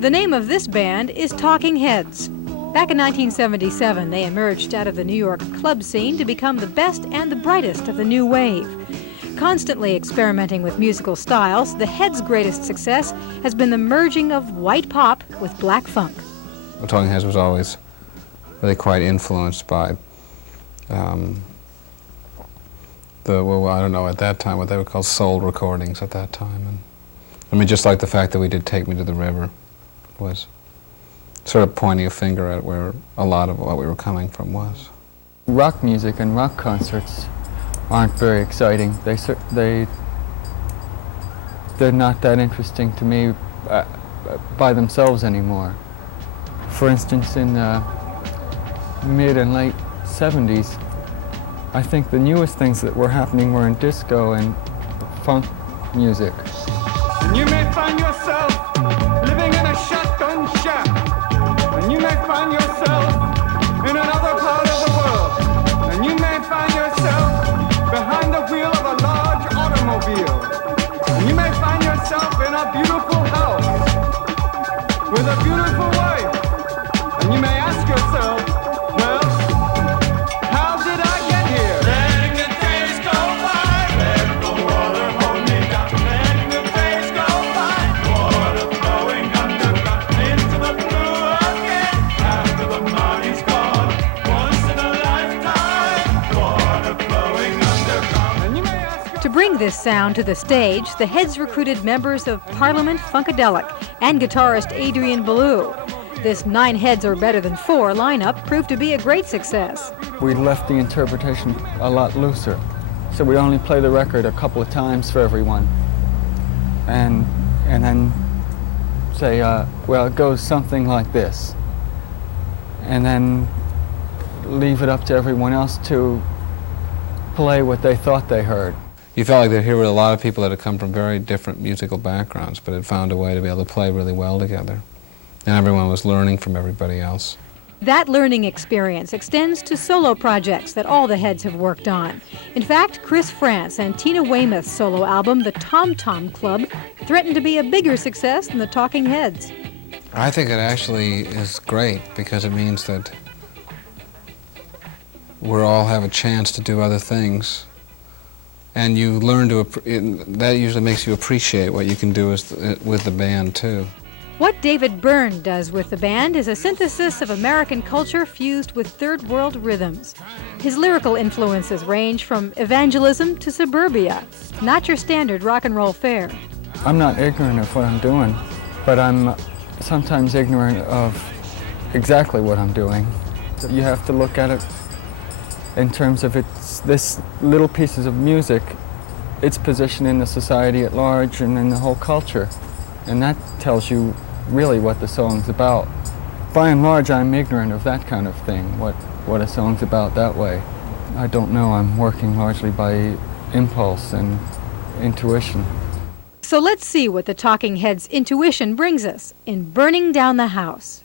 The name of this band is Talking Heads. Back in 1977, they emerged out of the New York club scene to become the best and the brightest of the new wave. Constantly experimenting with musical styles, the Heads' greatest success has been the merging of white pop with black funk. Talking Heads was always really quite influenced by well, I don't know, at that time, what they were called soul recordings at that time. And, I mean, just like the fact that we did Take Me to the River was sort of pointing a finger at where a lot of what we were coming from was. Rock music and rock concerts aren't very exciting. They're not that interesting to me by themselves anymore. For instance, in the mid and late 70s, I think the newest things that were happening were in disco and funk music. And you may find yourself living in a shotgun shack. And you may find yourself in another part of the world. And you may find yourself behind the wheel of a large automobile. And you may find yourself in a beautiful house with a beautiful wife. And you may ask yourself, well, how did I get here? Letting the days go by, let the water hold me down. Letting the days go by, water flowing underground into the blue again. After the money's gone, once in a lifetime, water flowing underground. And you may ask To bring this sound to the stage, the Heads recruited members of Parliament Funkadelic and guitarist Adrian Belew. This 9 heads or better than 4 lineup proved to be a great success. We left the interpretation a lot looser. So we only play the record a couple of times for everyone. And then say, well, it goes something like this. And then leave it up to everyone else to play what they thought they heard. You felt like that here were a lot of people that had come from very different musical backgrounds, but had found a way to be able to play really well together. And everyone was learning from everybody else. That learning experience extends to solo projects that all the Heads have worked on. In fact, Chris France and Tina Weymouth's solo album, The Tom Tom Club, threatened to be a bigger success than the Talking Heads. I think it actually is great because it means that we all have a chance to do other things. And you learn to, that usually makes you appreciate what you can do with the band too. What David Byrne does with the band is a synthesis of American culture fused with third world rhythms. His lyrical influences range from evangelism to suburbia, not your standard rock and roll fare. I'm not ignorant of what I'm doing, but I'm sometimes ignorant of exactly what I'm doing. You have to look at it in terms of this little pieces of music, its position in the society at large and in the whole culture. And that tells you really what the song's about. By and large, I'm ignorant of that kind of thing, what a song's about that way. I don't know, I'm working largely by impulse and intuition. So let's see what the Talking Heads' intuition brings us in Burning Down the House.